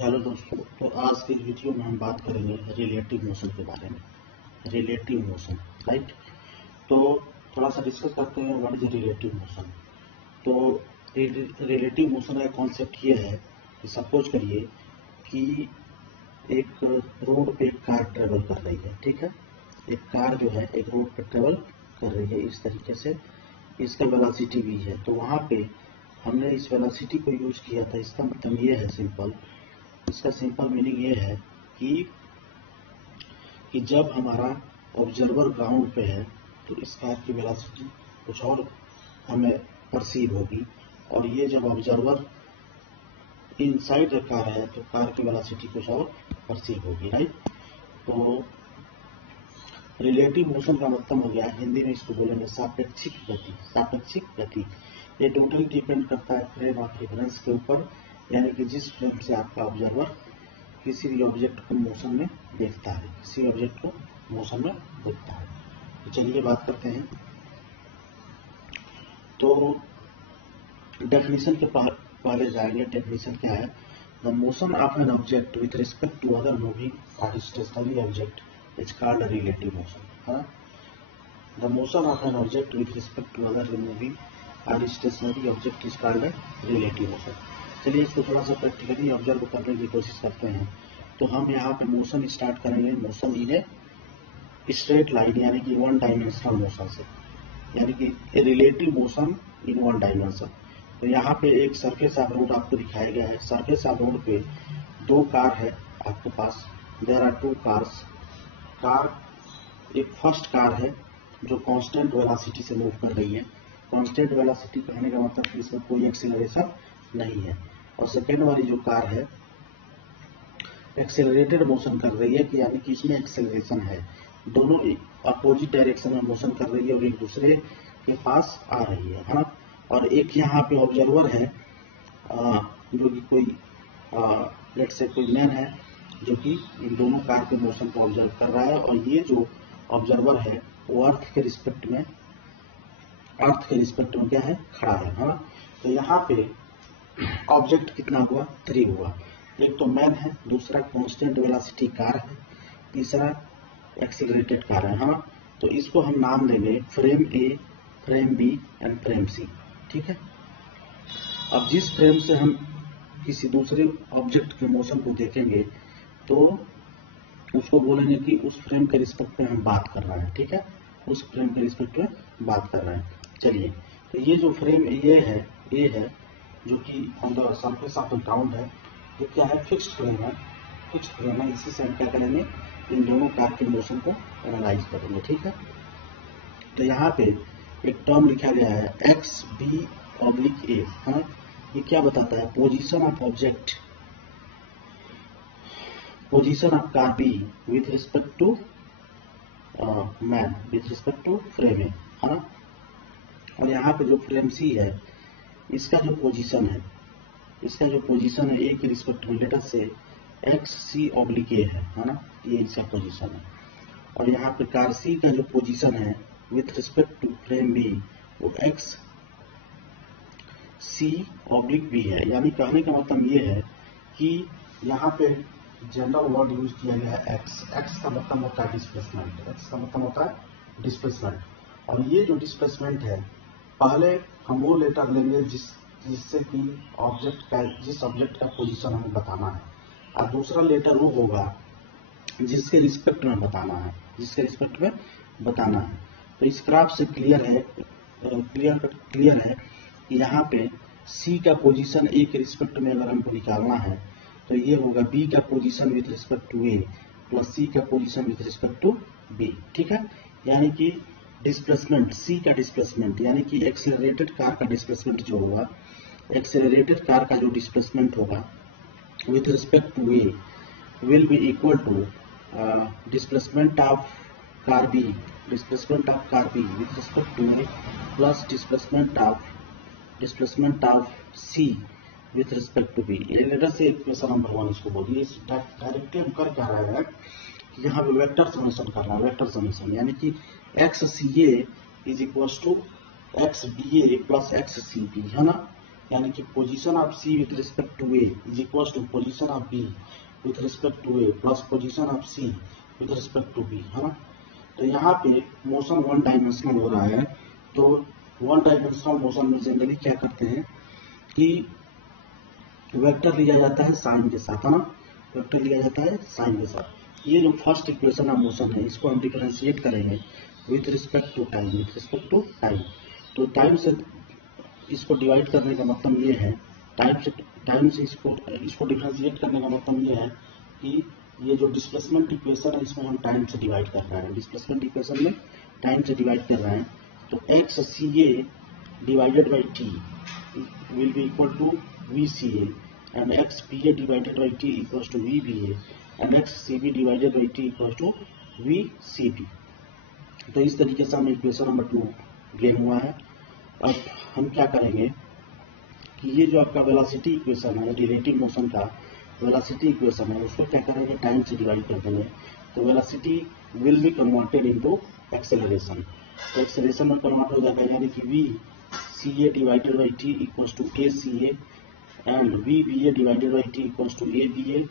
Hello दोस्तों, तो आज के वीडियो में हम बात करेंगे रिलेटिव मोशन के बारे में। Relative motion, right. तो थोड़ा सा डिस्कस करते हैं व्हाट इज रिलेटिव मोशन। तो रिलेटिव मोशन का कॉन्सेप्ट ये है कि सपोज करिए कि एक रोड पे एक कार ट्रेवल कर रही है, ठीक है। एक कार जो है एक रोड पे ट्रेवल कर रही है इस तरीके से, इसका वेलोसिटी भी है। तो वहाँ पे हमने इस वेलोसिटी को यूज किया था। इसका मतलब ये है इसका सिंपल मीनिंग ये है कि जब हमारा ऑब्जर्वर ग्राउंड पे है तो इस कार की वेलोसिटी कुछ और हमें परसीव होगी, और ये जब ऑब्जर्वर इनसाइड द कार है तो कार की वेलोसिटी कुछ और परसीव होगी, राइट। तो रिलेटिव मोशन का मतलब हो गया, हिंदी में इसको बोलेंगे सापेक्षिक गति। सापेक्षिक गति ये टोटली डिपेंड करता है फ्रेम ऑफ रेफरेंस के ऊपर, यानी कि जिस फ्रेम से आपका ऑब्जर्वर किसी भी ऑब्जेक्ट को मोशन में देखता है, किसी ऑब्जेक्ट को मोशन में देखता है। तो चलिए बात करते हैं। तो डेफिनेशन के पहले जाएंगे। डेफिनेशन क्या है? The motion of an object with respect to other moving or stationary object is called relative motion. The motion of an object with respect to other moving or stationary object is called relative motion. चलिए इसको थोड़ा सा practically observe करने की कोशिश करते हैं। तो हम यहाँ पे मोशन स्टार्ट करेंगे, motion in a straight line, यानी कि वन डायमेंशनल मोशन से, यानी कि relative motion in one dimension. तो यहाँ पे एक सरफेस ऑफ रोड आपको दिखाया गया है। सरफेस ऑफ रोड पे दो कार है आपके पास। There are two cars. एक फर्स्ट कार है जो कांस्टेंट वेलोसिटी से मूव कर रही है। कांस्टेंट वेलोसिटी कहने का मतलब कि इसमें कोई एक्सीलरेशन नहीं है। और सेकेंड वाली जो कार है एक्सेलरेटेड मोशन कर रही है, कि यानी कि इसमें एक्सेलरेशन है। दोनों अपोजिट डायरेक्शन में मोशन कर रही है और एक दूसरे के पास आ रही है, हाँ। और एक यहाँ पे ऑब्जर्वर है जो कि कोई लेट्स से कोई मैन है जो कि इन दोनों कार के मोशन को ऑब्जर्व कर रहा है। और ये जो ऑब्जर्वर है वो अर्थ के रिस्पेक्ट में क्या है? खड़ा है, हाँ। तो यहाँ पे ऑब्जेक्ट कितना हुआ? 3 हुआ। एक तो मैन है, दूसरा कांस्टेंट वेलोसिटी कार है, तीसरा एक्सीलरेटेड कार है, हाँ। तो इसको हम नाम देंगे frame A, frame B and frame C, ठीक है। अब जिस फ्रेम से हम किसी दूसरे ऑब्जेक्ट के मोशन को देखेंगे तो उसको बोलेंगे कि उस फ्रेम के रिस्पेक्ट में हम बात कर रहे हैं, ठीक है। उस फ्रेम के रिस्पेक्ट में बात कर रहे हैं। चलिए, तो ये जो फ्रेम ए है जो कि on the surface of the ground है, ये क्या है? फिक्स्ड फ्रेम है। फिक्स्ड फ्रेम है, इसी से हम क्या करेंगे? इन दोनों कार के मोशन को एनालाइज करेंगे, ठीक है। तो यहाँ पे एक टर्म लिखा गया है एक्स बी ऑब्लिक ए, हाँ। ये क्या बताता है? Position of object, position of car B with respect to man, with respect to frame A, हाँ। और यहाँ पे जो फ्रेम सी है इसका जो पोजीशन है ए के रिस्पेक्ट में, लेटर से एक्स सी ऑब्लिक ए है ना, ये इसका पोजीशन है। और यहाँ पे कार सी का जो पोजीशन है with respect to frame B वो एक्स सी ऑब्लिक बी है। यानी कहने का मतलब ये है कि यहाँ पे जनरल वर्ड यूज किया गया है एक्स। एक्स का मतलब होता है डिस्प्लेसमेंट। एक्स का मतलब होता है डिस्प्लेसमेंट। और ये जो डिस्प्लेसमेंट है, पहले हम वो लेटर लेंगे जिससे कि जिस ऑब्जेक्ट का पोजीशन हमें बताना है, और दूसरा लेटर वो होगा जिसके रिस्पेक्ट में बताना है, तो इस ग्राफ से क्लियर है कि यहाँ पे सी का पोजीशन ए के रिस्पेक्ट में अगर हमको निकालना है तो ये होगा बी का position with respect to A plus C का position with respect to B, ठीक है। यानी कि डिस्प्लेसमेंट, सी का डिस्प्लेसमेंट, यानी कि एक्सेलरेटेड कार का डिस्प्लेसमेंट जो होगा, एक्सेलरेटेड कार का जो डिस्प्लेसमेंट होगा with respect to A will be equal to displacement of car B with respect to A plus displacement of C with respect to B। लेटर से इक्वेशन नंबर 1 इसको बोलिए। इस डायरेक्टली हम कर क्या रहे हैं कि यहाँ पे वेक्टर समेशन कर रहा है। वेक्टर समेशन यानी कि X C A is equal to X B A plus X C B, है ना। यानी कि position of C with respect to A is equal to position of B with respect to A plus position of C with respect to B, है ना। तो यहाँ पे motion one dimensional हो रहा है, तो वन डायमेंशनल मोशन में जनरली क्या करते हैं कि वेक्टर लिया जाता है साइन के साथ, है ना, वेक्टर लिया जाता है साइन के साथ। ये जो फर्स्ट इक्वेशन ऑफ मोशन है इसको हम डिफरेंशिएट करेंगे with respect to time, with respect to time. तो टाइम से इसको डिवाइड करने का मतलब ये है, टाइम से इसको डिफरेंशिएट करने का मतलब ये है कि ये जो डिस्प्लेसमेंट इक्वेशन है इसमें हम टाइम से डिवाइड कर रहे हैं, डिस्प्लेसमेंट इक्वेशन में टाइम से डिवाइड कर रहे हैं। तो X C A divided by T will be equal to V C A and X P A divided by T equals to V B A and X C B divided by T equals to V C B. तो इस तरीके से हमें equation number 2 gain हुआ है। अब हम क्या करेंगे कि ये जो आपका वेलोसिटी इक्वेशन है, रिलेटिव मोशन का वेलोसिटी इक्वेशन है, उसको क्या करेंगे टाइम से डिवाइड कर देंगे। तो velocity will be converted into acceleration, तो एक्सेलरेशन में कन्वर्ट हो जाता है, यानी कि V C A divided by T equals to A C A and V B A divided by T equals to A B A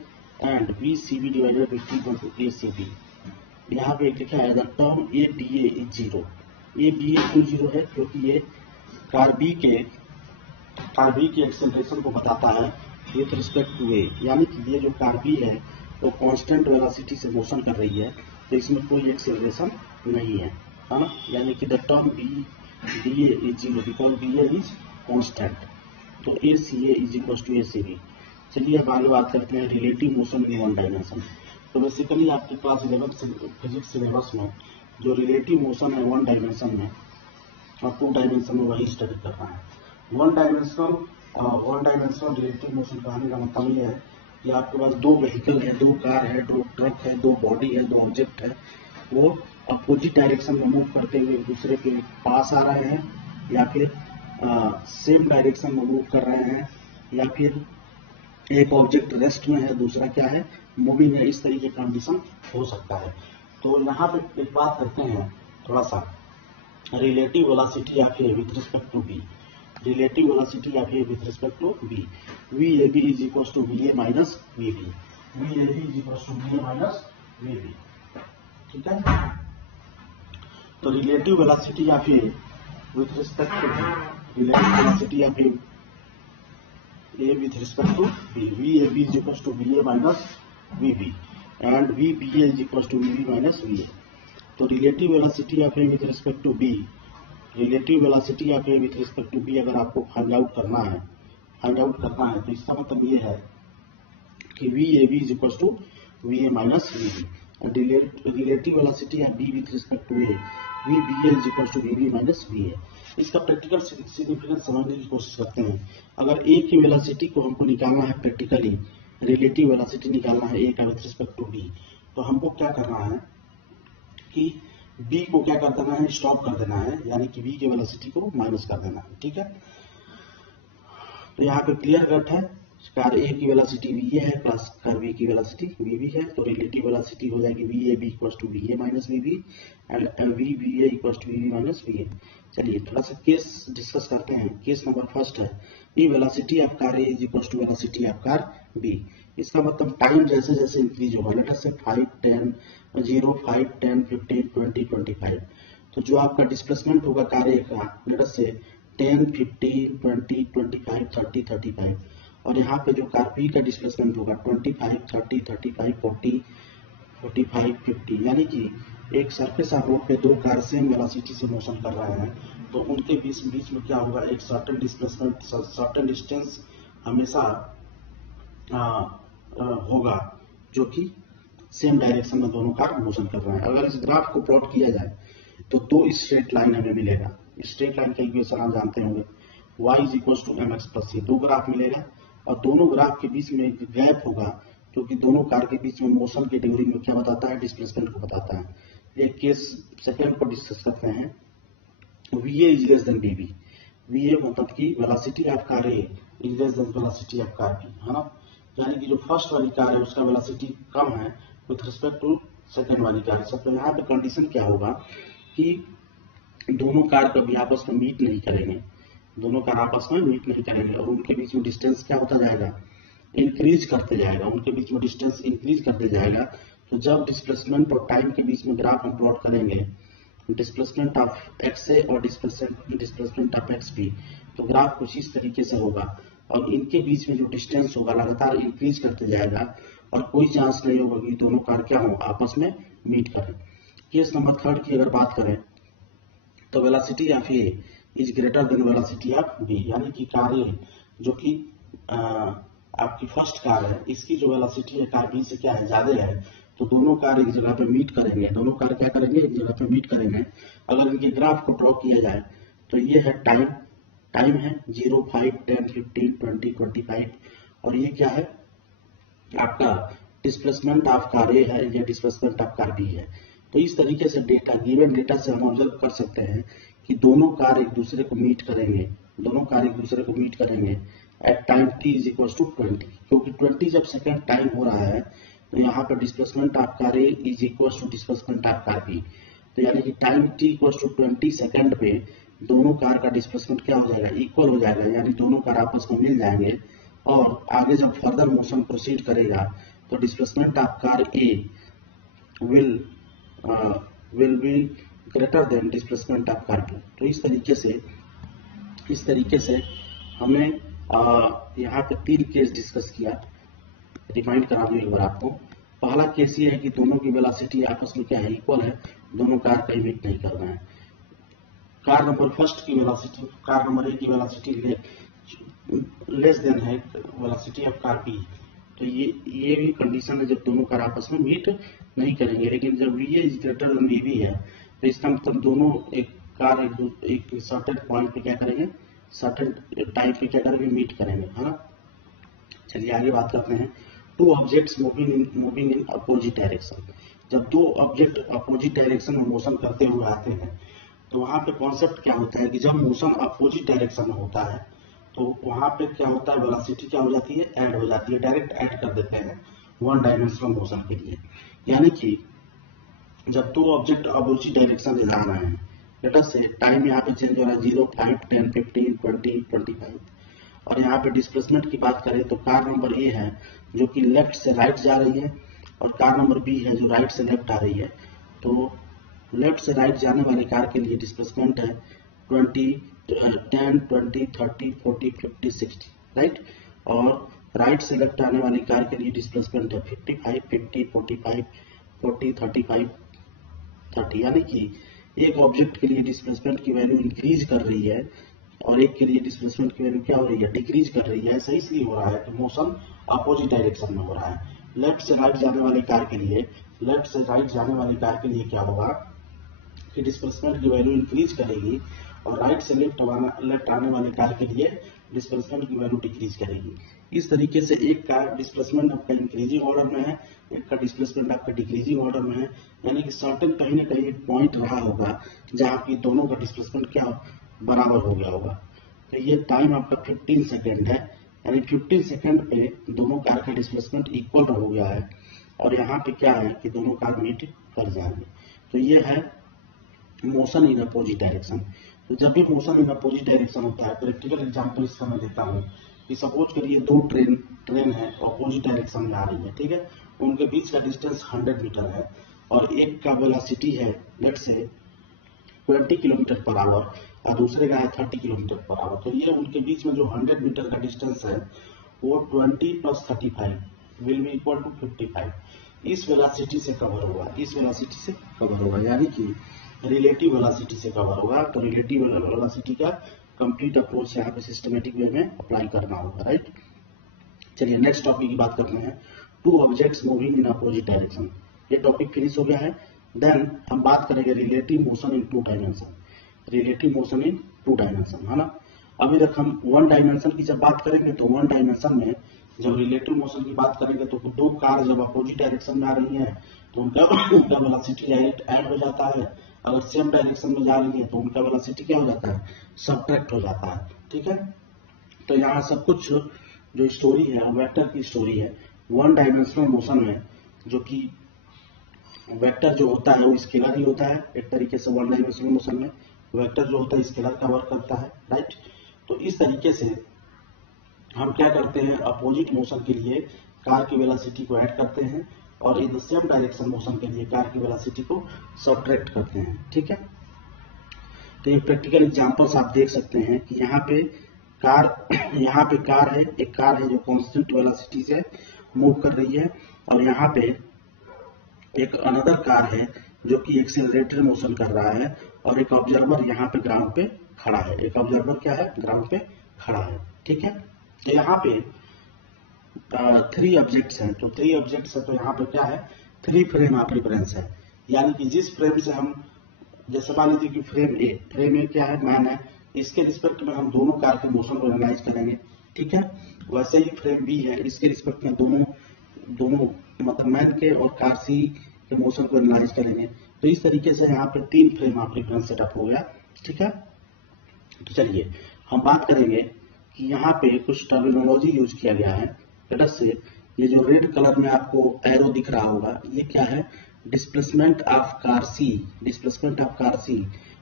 and V C B divided by T equals to A C B. यहाँ पे लिखा है the term A D A is zero, A B A क्यों zero है, क्योंकि ये car B के acceleration को बताता है विथ रिस्पेक्ट टू ए, यानी कि ये जो कार बी है वो कांस्टेंट वेलोसिटी से मोशन कर रही है, तो इसमें कोई एक्सेलरेशन नहीं है ना, यानी कि the term B D A is zero because B A is constant. तो A C A is equal to A C B. चलिए अब आगे बात करते हैं relative motion in one dimension. तो बेसिकली आपके क्लास 11 फिजिक्स सिलेबस में जो रिलेटिव मोशन है वन डायमेंशन में और टू डायमेंशन में वही स्टडी करना है। वन डायमेंशनल रिलेटिव मोशन कहने का मतलब ये है कि आपके पास दो व्हीकल है, दो कार है, दो ट्रक है, दो बॉडी है, दो ऑब्जेक्ट है, वो अपोजिट डायरेक्शन में मूव करते हुए एक दूसरे के पास आ रहे हैं, या फिर सेम डायरेक्शन में मूव कर रहे हैं, या फिर एक ऑब्जेक्ट रेस्ट में है, दूसरा क्या है मूविंग है, इस तरीके का कंडीशन हो सकता है। तो यहाँ पे एक बात करते हैं थोड़ा सा, relative velocity of A with respect to B, relative velocity of A with respect to B, V A B is equal to V A minus V B, V A B is equal to V A minus V B, ठीक है। तो relative velocity of A with respect to B, relative velocity of A with respect to b, VAB is equals to VA minus VB and VBA is equals to VB minus VA। तो relative velocity of A with respect to B, relative velocity of A with respect to B अगर आपको find out करना है तो इसका मतलब ये है कि VAB is equals to VA minus VB, relative velocity of B with respect to A, VBA is equals to VB minus VA। इसका प्रैक्टिकल सिग्निफिकेंस समझने की कोशिश करते हैं। अगर ए की वेलोसिटी को हमको निकालना है प्रैक्टिकली, रिलेटिव वेलोसिटी निकालना है ए का विथ रिस्पेक्ट टू बी, तो हमको क्या करना है कि बी को क्या कर देना है, स्टॉप कर देना है, यानी कि बी की वेलोसिटी को माइनस कर देना है, ठीक है। तो यहाँ पे क्लियर कट है, कार ए की वेलोसिटी वी ए है प्लस कार बी की वेलोसिटी वी बी है, तो रिलेटिव वेलोसिटी हो जाएगी V A B equal to V A minus V B and V B A equal to V B minus V A. चलिए थोड़ा सा case discuss करते हैं। केस नंबर फर्स्ट है ई velocity of car A is equal to velocity of car B. इसका मतलब time जैसे जैसे इंक्रीज होगा, लेट अस से 5, 10, 0, 5, 10, 15, 20, 25, तो जो आपका डिस्प्लेसमेंट होगा कार ए का लेट अस से 10, 15, 20, 25, 30, 35, और यहाँ पे जो कार बी का डिस्प्लेसमेंट होगा 25, 30, 35, 40, 45, 50, यानी कि एक सरफेस ऑफ रोड पे दो कार सेम वेलोसिटी से मोशन कर रहे हैं, तो उनके बीच में क्या होगा, एक सर्टेन डिस्प्लेसमेंट, सर्टेन डिस्टेंस हमेशा होगा जो कि सेम डायरेक्शन में दोनों कार मोशन कर रहे हैं। अगर इस ग्राफ को प्लॉट किया जाए तो दो स्ट्रेट लाइन हमें मिलेगा। स्ट्रेट लाइन का इक्वेशन आप जानते होंगे, y is equal to mx plus c, दो ग्राफ मिलेगा और दोनों ग्राफ के बीच में एक गैप होगा क्योंकि दोनों कार के बीच में मोशन के ड्यूरिंग में क्या बताता है, डिस्प्लेसमेंट को बताता है। एक केस सेकंड को डिस्कस करते हैं, VA is less than BB, VA मतलब कि velocity of car A is less than velocity of car B, है ना, यानी कि जो फर्स्ट वाली कार है उसका वेलोसिटी कम है विथ रिस्पेक्ट टू सेकंड वाली कार। सब तो यहाँ पे कंडीशन क्या होगा कि दोनों कार कभी आपस में मीट नहीं करेंगे, दोनों कार आपस में मीट नहीं करेंगे और उनके बीच में डिस्टेंस क्या होता जाएगा, इंक्रीज करते जाएगा, उनके बीच में डिस्टेंस इंक्रीज करते जाएगा। तो जब डिस्प्लेसमेंट और टाइम के बीच में ग्राफ हम प्लॉट करेंगे, डिस्प्लेसमेंट ऑफ एक्स ए और डिस्प्लेसमेंट ऑफ एक्स बी, तो ग्राफ कुछ इस तरीके से होगा और इनके बीच में जो डिस्टेंस होगा लगातार इंक्रीज करते जाएगा और कोई चांस नहीं होगा कि दोनों कार क्या हो आपस में मीट करें। केस नंबर 3 की अगर बात करें तो velocity of A is greater than velocity of B, यानी कि कार ए जो कि आपकी फर्स्ट कार है, इसकी जो वेलोसिटी है कार बी से क्या है, ज्यादा है। तो दोनों कार एक जगह पे मीट करेंगे, दोनों कार क्या करेंगे, एक जगह पे मीट करेंगे। अगर इनके ग्राफ को ड्रॉ किया जाए तो ये है टाइम है 0, 5, 10, 15, 20, 25 और ये क्या है आपका डिस्प्लेसमेंट ऑफ कार ए है, ये डिस्प्लेसमेंट ऑफ कार बी है। तो इस तरीके से डेटा गिवन डेटा से हम ऑब्जर्व कर सकते हैं कि दोनों कार एक दूसरे को मीट करेंगे, दोनों कार एक दूसरे को मीट करेंगे at time t is equal to 20, क्योंकि 20 जब सेकेंड टाइम हो रहा है तो यहाँ पर displacement of car A is equal to displacement of car B. तो यानी कि time t equal to 20 second पे दोनों कार का डिस्प्लेसमेंट क्या हो जाएगा, इक्वल हो जाएगा, यानी दोनों कार आपस में मिल जाएंगे। और आगे जब फर्दर मोशन प्रोसीड करेगा तो displacement of car A will be greater than displacement of car B। तो इस तरीके से हमें यहाँ पे 3 केस डिस्कस किया, रिमाइंड करा दूं एक बार आपको। पहला केस ये है कि दोनों की वेलोसिटी आपस में क्या है, इक्वल है, दोनों कार कहीं मीट नहीं कर रहे हैं। कार नंबर फर्स्ट की वेलोसिटी कार नंबर ए की वेलोसिटी लेस देन है वेलोसिटी ऑफ कार बी। तो ये भी कंडीशन है जब दोनों कार आपस में मीट नहीं करेंगे। लेकिन जब V A is greater than V B है तो इसका मतलब दोनों एक कार एक सर्टेन पॉइंट पे क्या करेंगे, सर्टेन टाइम पे क्या करेंगे, मीट करेंगे, है ना। चलिए आगे बात करते हैं। 2 objects moving in opposite direction. जब 2 ऑब्जेक्ट अपोजिट डायरेक्शन में मोशन करते हुए आते हैं तो वहां पे कॉन्सेप्ट क्या होता है कि जब मोशन अपोजिट डायरेक्शन में होता है तो वहां पे क्या होता है, वेलोसिटी क्या हो जाती है, ऐड हो जाती है, डायरेक्ट ऐड कर देते हैं 1 डायमेंशनल मोशन के लिए। यानी कि जब 2 ऑब्जेक्ट अपोजिट डायरेक्शन में जा रहे हैं, लेट अस से टाइम यहाँ पे चेंज हो रहा है 0, 5, 10, 15, 20, 25 और यहाँ पे डिस्प्लेसमेंट की बात करें तो कार नंबर ए है जो कि लेफ्ट से राइट जा रही है और कार नंबर बी है जो राइट से लेफ्ट आ रही है। तो लेफ्ट से राइट जाने वाली कार के लिए डिस्प्लेसमेंट है 20, 10, 20, 30, 40, 50, 60, राइट। और राइट से लेफ्ट आने वाली कार के लिए डिस्प्लेसमेंट है 55, 50, 45, 40, 35, 30। यानी कि एक ऑब्जेक्ट के लिए डिस्प्लेसमेंट की वैल्यू इंक्रीज कर रही है और एक के लिए डिस्प्लेसमेंट की वैल्यू क्या हो रही है, डिक्रीज कर रही है। ऐसा इसलिए हो रहा है कि मोशन अपोजिट डायरेक्शन में हो रहा है। लेफ्ट से राइट जाने वाली कार के लिए क्या होगा कि डिस्प्लेसमेंट की वैल्यू इंक्रीज करेगी और राइट से लेफ्ट आने वाली कार के लिए डिस्प्लेसमेंट की वैल्यू डिक्रीज करेगी। इस तरीके से एक का डिस्प्लेसमेंट आपका इंक्रीजिंग ऑर्डर में है, एक का डिस्प्लेसमेंट आपका डिक्रीजिंग ऑर्डर में है। यानी कि सर्टेन कहीं ना कहीं एक पॉइंट रहा होगा जहाँ की दोनों का डिस्प्लेसमेंट क्या बराबर हो गया होगा। तो ये टाइम आपका 15 सेकेंड है, यानी 15 सेकेंड पे दोनों कार का डिस्प्लेसमेंट इक्वल हो गया है और यहाँ पे क्या है कि दोनों कार मीट कर जाएंगे। तो ये है मोशन इन अपोजिट डायरेक्शन। तो जब भी मोशन इन अपोजिट डायरेक्शन होता है, प्रैक्टिकल एग्जांपल इसका मैं देता हूँ कि सपोज करिए 2 ट्रेन है अपोजिट डायरेक्शन में आ रही है, ठीक है, उनके बीच का डिस्टेंस 100 मीटर है और एक का वेलोसिटी है लेट्स से 20 किलोमीटर पर आवर और दूसरे का है 30 किलोमीटर पर आवर। तो ये उनके बीच में जो 100 मीटर का डिस्टेंस है वो 20 + 35 विल बी इक्वल टू 55। इस वेलोसिटी से कवर होगा, यानी कि रिलेटिव वेलोसिटी से कवर होगा। तो रिलेटिव वेलोसिटी का कंप्लीट अप्रोच यहाँ पे सिस्टमेटिक वे में अप्लाई करना होगा, राइट। चलिए नेक्स्ट टॉपिक की बात करते हैं। 2 objects moving in opposite direction. ये टॉपिक फिनिश हो गया है। देन हम बात करेंगे relative motion in 2 dimension. Relative motion in 2 dimension, है ना। अभी तक हम 1 डायमेंशन की जब बात करेंगे तो 1 डायमेंशन में जब रिलेटिव मोशन की बात करेंगे तो 2 कार जब अपोजिट डायरेक्शन में आ रही है तो उनका वेलोसिटी ऐड हो जाता है। अगर सेम डायरेक्शन में जा रही है तो उनका वेलोसिटी क्या हो जाता है, सब्ट्रैक्ट हो जाता है, ठीक है। तो यहाँ सब कुछ जो स्टोरी है वेक्टर की स्टोरी है। 1 डायमेंशनल मोशन में जो कि वेक्टर जो होता है वो स्केलर ही होता है एक तरीके से। 1 डायमेंशनल मोशन में वेक्टर जो होता है स्केलर का वर्क करता है, राइट। तो इस तरीके से हम क्या करते हैं, अपोजिट मोशन के लिए कार की वेलोसिटी को ऐड करते हैं और in the same direction motion के लिए कार की वेलोसिटी को सब्ट्रैक्ट करते हैं। ठीक है, तो ये प्रैक्टिकल एग्जांपल्स आप देख सकते हैं कि यहाँ पे कार है, एक कार है जो कांस्टेंट वेलोसिटी से मूव कर रही है, और यहाँ पे एक अनदर कार है जो कि एक्सेलरेटेड मोशन कर रहा है, और एक ऑब्जर्वर यहाँ पे ग्राउंड पे खड़ा है। एक ऑब्जर्वर क्या है, ग्राउंड पे खड़ा है। ठीक है, तो यहाँ पे 3 ऑब्जेक्ट्स हैं, तो 3 ऑब्जेक्ट्स है, तो यहाँ पे क्या है, 3 फ्रेम ऑफ रेफरेंस है। यानी कि जिस फ्रेम से हम, जैसे मान लीजिए कि फ्रेम ए क्या है, मैन है, इसके रिस्पेक्ट में हम दोनों कार के मोशन को एनालाइज करेंगे। ठीक है, वैसे ही फ्रेम बी है, इसके रिस्पेक्ट में दोनों मतलब मैन के और कार सी के मोशन को एनालाइज करेंगे। तो इस तरीके से यहाँ पे 3 फ्रेम ऑफ रेफरेंस सेटअप हो गया। ठीक है, तो चलिए हम बात करेंगे कि यहाँ पे कुछ टर्मिनोलॉजी यूज किया गया है। से ये जो रेड कलर में आपको एरो दिख रहा होगा, ये क्या है, displacement of car C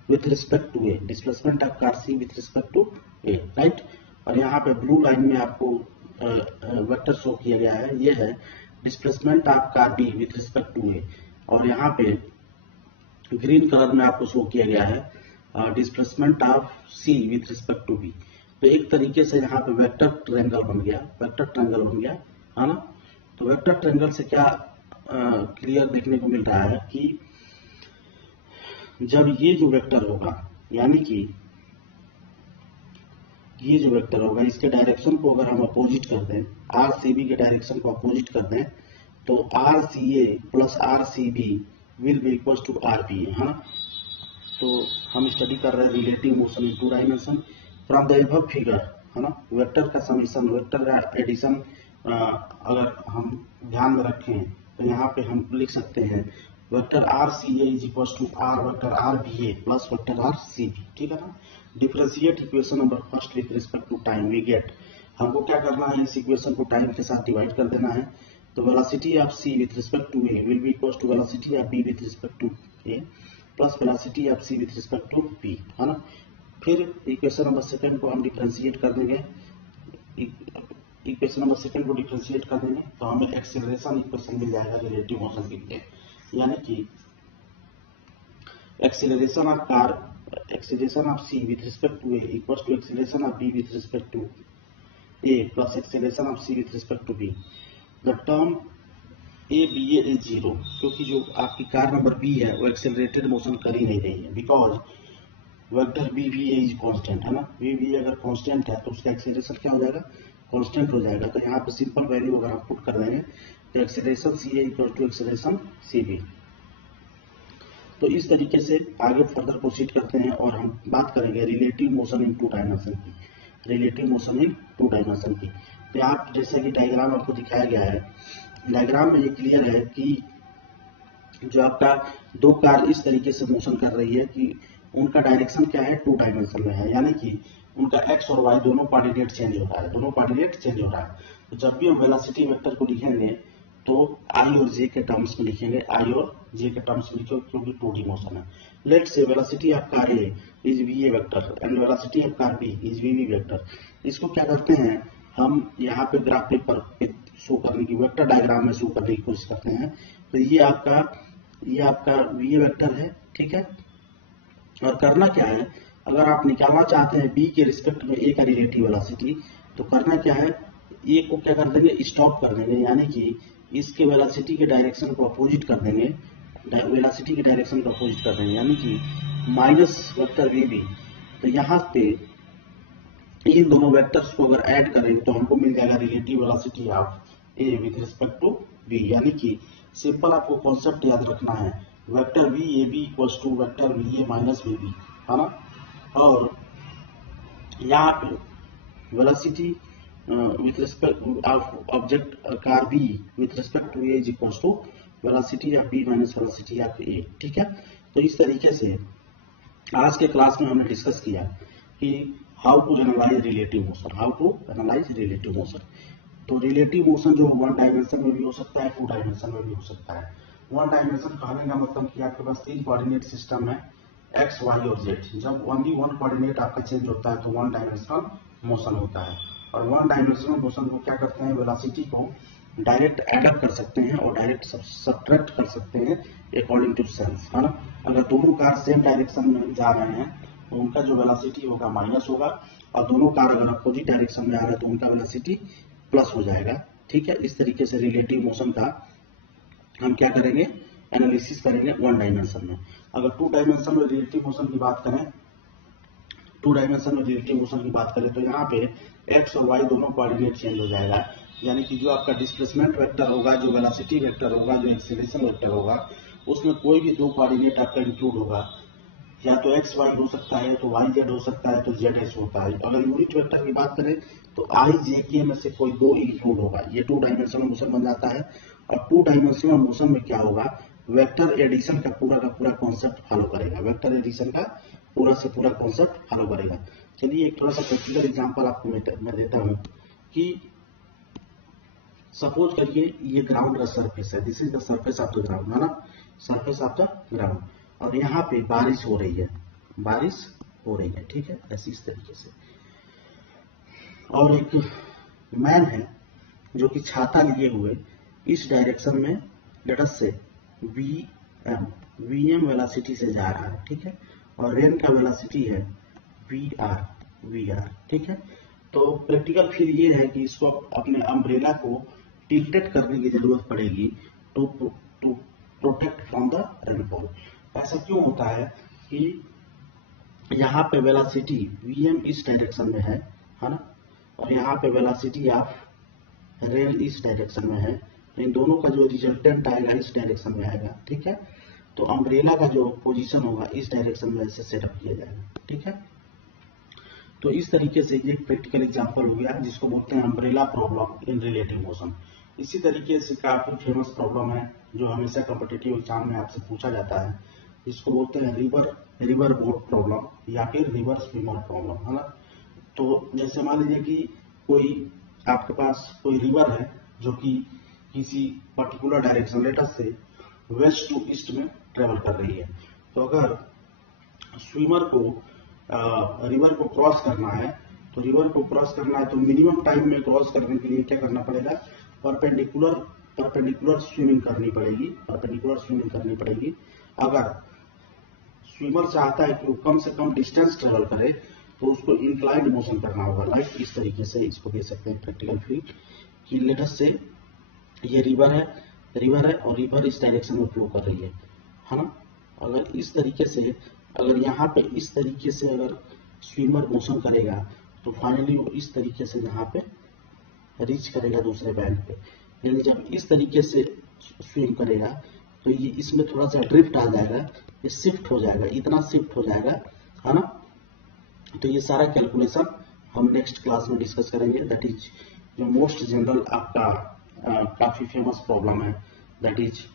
with respect to A, displacement of car C with respect to A, right. और यहाँ पे ब्लू लाइन में आपको वेक्टर शो किया गया है, ये है displacement of car B with respect to A, और यहाँ पे ग्रीन कलर में आपको शो किया गया है displacement of C with respect to B. तो एक तरीके से यहाँ पे वेक्टर ट्रायंगल बन गया है ना। तो वेक्टर ट्रायंगल से क्या क्लियर देखने को मिल रहा है कि जब ये जो वेक्टर होगा, यानी कि ये जो वेक्टर होगा, इसके डायरेक्शन को अगर हम अपोजिट कर दें, आर सी बी के डायरेक्शन को अपोजिट कर दें, तो R C A plus R C B will be equal to R P, है ना। तो हम स्टडी कर रहे हैं relative motion in 2 dimension from the above figure, है ना। वेक्टर का समेशन, वेक्टर का एडिशन अगर हम ध्यान में रखें तो यहाँ पे हम लिख सकते हैं vector R C A is equal to R vector R B A plus vector R C B. ठीक है ना। Differentiate equation number first with respect to time, we get, हमको क्या करना है, इस इक्वेशन को टाइम के साथ डिवाइड कर देना है। तो velocity of C with respect to A will be equal to velocity of B with respect to A plus velocity of C with respect to B, है ना। फिर इक्वेशन नंबर सेकंड को हम डिफरेंशिएट कर देंगे, इक्वेशन नंबर सेकंड को differentiate कर देंगे तो हमें एक्सेलरेशन इक्वेशन मिल जाएगा रिलेटिव मोशन के लिए, यानी कि acceleration of C with respect to A equals to acceleration of B with respect to A plus acceleration of C with respect to B. The term A B A is 0, क्योंकि जो आपकी car number B है वो accelerated motion कर ही नहीं रही है, because vector B V A is constant, है ना। बी वी ए अगर कांस्टेंट है तो उसका एक्सेलरेशन क्या हो जाएगा, कांस्टेंट हो जाएगा। तो यहाँ पे सिंपल वैल्यू अगर आप पुट कर देंगे तो acceleration C A equal to acceleration C B. तो इस तरीके से आगे फर्दर प्रोसीड करते हैं और हम बात करेंगे रिलेटिव मोशन इन 2 डायमेंशन की, रिलेटिव मोशन इन 2 डायमेंशन की। तो आप जैसे कि डायग्राम आपको दिखाया गया है, डायग्राम में ये क्लियर है कि जो आपका 2 कार इस तरीके से मोशन कर रही है कि उनका डायरेक्शन क्या है, 2 डायमेंशन में है, यानी कि उनका एक्स और वाई दोनों कोऑर्डिनेट चेंज हो रहा है, तो जब भी हम वेलोसिटी वेक्टर को लिखेंगे तो आई और जे के टर्म्स में लिखेंगे, आई और जे के टर्म्स में लिखेंगे, क्योंकि 2D मोशन है। Let's say velocity of car A is V A vector and velocity of car B is V B vector. इसको क्या करते हैं हम यहाँ पे ग्राफ पेपर पे शो करने की, वेक्टर डायग्राम में शो करने की कोशिश करते हैं। तो ये आपका वी ए वेक्टर है, ठीक है। और करना क्या है, अगर आप निकालना चाहते हैं बी के रिस्पेक्ट में ए का रिलेटिव वेलोसिटी, तो करना क्या है, ए को क्या कर देंगे, स्टॉप कर देंगे, यानी कि इसके वेलोसिटी के डायरेक्शन को अपोजिट कर देंगे, यानी कि माइनस वेक्टर वी बी। तो यहाँ पे इन दोनों वेक्टर्स को अगर ऐड करें तो हमको मिल जाएगा relative velocity of A with respect to B. यानी कि सिंपल आपको कॉन्सेप्ट याद रखना है, vector V A B equals to vector V A minus V B, है ना। और यहाँ पे velocity with respect of object car B with respect to A is equals to velocity of B minus velocity of A, ठीक है। तो इस तरीके से आज के क्लास में हमने डिस्कस किया कि how to analyse relative motion, तो रिलेटिव मोशन जो 1 डायमेंशन में भी हो सकता है, 2 डायमेंशन में भी हो सकता है। 1 डायमेंशन कहने का मतलब कि आपके पास 3 कोऑर्डिनेट सिस्टम है, एक्स वाई और जेड। जब ओनली वन कोऑर्डिनेट आपका चेंज होता है तो वन डायमेंशनल मोशन होता है। और वन डायमेंशनल मोशन को क्या करते हैं, वेलोसिटी को डायरेक्ट एडअप कर सकते हैं और डायरेक्ट सब्ट्रैक्ट कर सकते हैं अकॉर्डिंग टू सेंस, है ना। अगर दोनों कार सेम डायरेक्शन में जा रहे हैं तो उनका जो वेलोसिटी होगा माइनस होगा, और दोनों कार अगर अपोजिट डायरेक्शन में आ रहे हैं तो उनका वेलोसिटी प्लस हो जाएगा। ठीक है, इस तरीके से रिलेटिव मोशन का हम क्या करेंगे, एनालिसिस करेंगे वन डायमेंशन में। अगर टू डायमेंशन में रिलेटिव मोशन की बात करें, तो यहाँ पे एक्स और वाई दोनों कोऑर्डिनेट चेंज हो जाएगा। यानी कि जो आपका डिस्प्लेसमेंट वेक्टर होगा, जो वेलोसिटी वेक्टर होगा, जो एक्सीलरेशन वेक्टर होगा, उसमें कोई भी दो कोऑर्डिनेट आपका इंक्लूड होगा। या तो एक्स वाई हो सकता है, तो वाई जेड हो सकता है, तो जेड एस होता है। अगर यूनिट वेक्टर की बात करें तो आई जे के में से कोई दो इंक्लूड होगा। ये टू डायमेंशनल मोशन बन जाता है। और टू डायमेंशनल मोशन में क्या होगा, वेक्टर एडिशन का पूरा कॉन्सेप्ट फॉलो करेगा। वेक्टर एडिशन का पूरा से पूरा कॉन्सेप्ट फॉलो करेगा। चलिए एक थोड़ा सा प्रैक्टिकल एग्जांपल आपको मैं देता हूं कि सपोज करिए ये ग्राउंड का सरफेस है, this is the surface of the ground, है ना, सरफेस ऑफ द ग्राउंड। और यहाँ पे बारिश हो रही है, ठीक है, ऐसी इस तरीके से। और एक मैन है जो कि छाता लिए हुए इस डायरेक्शन में लेट्स से वीएम वेलोसिटी से जा रहा है, ठीक है। और रेन का वेलोसिटी है वीआर, ठीक है। तो प्रैक्टिकल फिर ये है कि इसको अपने अम्ब्रेला को टिल्टेड करने की जरूरत पड़ेगी to protect from the rainfall. ऐसा क्यों होता है कि यहाँ पे वेलोसिटी वीएम इस डायरेक्शन में है ना, और यहाँ पे वेलोसिटी ऑफ रेन इस डायरेक्शन में है। तो इन दोनों का जो रिजल्टेंट आएगा इस डायरेक्शन में आएगा, ठीक है। तो अम्ब्रेला का जो पोजीशन होगा इस डायरेक्शन में ऐसे सेटअप किया जाएगा, ठीक है। तो इस तरीके से ये प्रैक्टिकल एग्जांपल हो गया जिसको बोलते हैं umbrella problem in relative motion. इसी तरीके से काफी फेमस प्रॉब्लम है जो हमेशा कॉम्पिटिटिव एग्जाम में आपसे पूछा जाता है, जिसको बोलते हैं रिवर बोट प्रॉब्लम या फिर रिवर स्विमर प्रॉब्लम, है ना। तो जैसे मान लीजिए कि कोई आपके पास कोई रिवर है जो कि किसी पर्टिकुलर डायरेक्शन लेटर से वेस्ट टू ईस्ट में ट्रेवल कर रही है। तो अगर स्विमर को रिवर को क्रॉस करना है, तो मिनिमम टाइम में क्रॉस करने के लिए क्या करना पड़ेगा, परपेंडिकुलर स्विमिंग करनी पड़ेगी। अगर स्विमर चाहता है कि वो कम से कम डिस्टेंस ट्रेवल करे तो उसको इंक्लाइंड मोशन करना होगा। लाइक इस तरीके से इसको दे सकते हैं प्रैक्टिकल फील्ड कि लेट्स से ये रिवर है और रिवर इस डायरेक्शन में फ्लो कर रही है ना। अगर इस तरीके से, अगर यहाँ पे इस तरीके से अगर स्विमर मोशन करेगा तो फाइनली वो इस तरीके से यहाँ पे रीच करेगा दूसरे बैंक पे। यानी जब इस तरीके से स्विम करेगा तो ये इसमें थोड़ा सा ड्रिफ्ट आ जाएगा, ये शिफ्ट हो जाएगा, इतना शिफ्ट हो जाएगा, है ना। तो ये सारा कैलकुलेशन हम नेक्स्ट क्लास में डिस्कस करेंगे। दैट इज जो मोस्ट जनरल आपका काफी फेमस प्रॉब्लम है, that is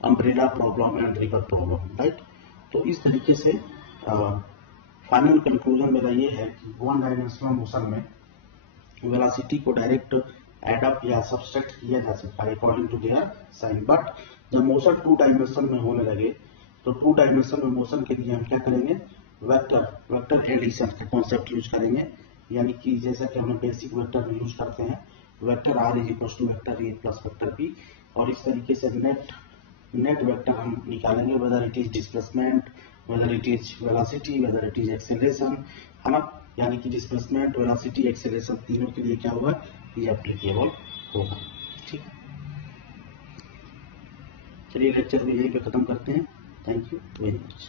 umbrella problem and river problem, right. तो इस तरीके से फाइनल कंक्लूजन मेरा ये है कि वन डायमेंशनल मोशन में वेलोसिटी को डायरेक्ट एडअप या सब्सट्रैक्ट किया जा सकता है according to their sign. But जब मोशन टू डायमेंशन में होने लगे तो टू डायमेंशन में मोशन के लिए हम क्या करेंगे, वेक्टर एडिशन का कॉन्सेप्ट यूज करेंगे। यानी कि जैसा कि हम बेसिक वेक्टर में यूज करते हैं, vector R is equal to vector A plus vector B, और इस तरीके से नेट वेक्टर हम निकालेंगे, whether it is displacement, whether it is velocity, whether it is acceleration, है ना। यानी कि डिस्प्लेसमेंट, वेलोसिटी, एक्सेलरेशन तीनों के लिए क्या होगा, ये एप्लीकेबल होगा, ठीक है। चलिए लेक्चर को यहीं पे खत्म करते हैं। Thank you very much.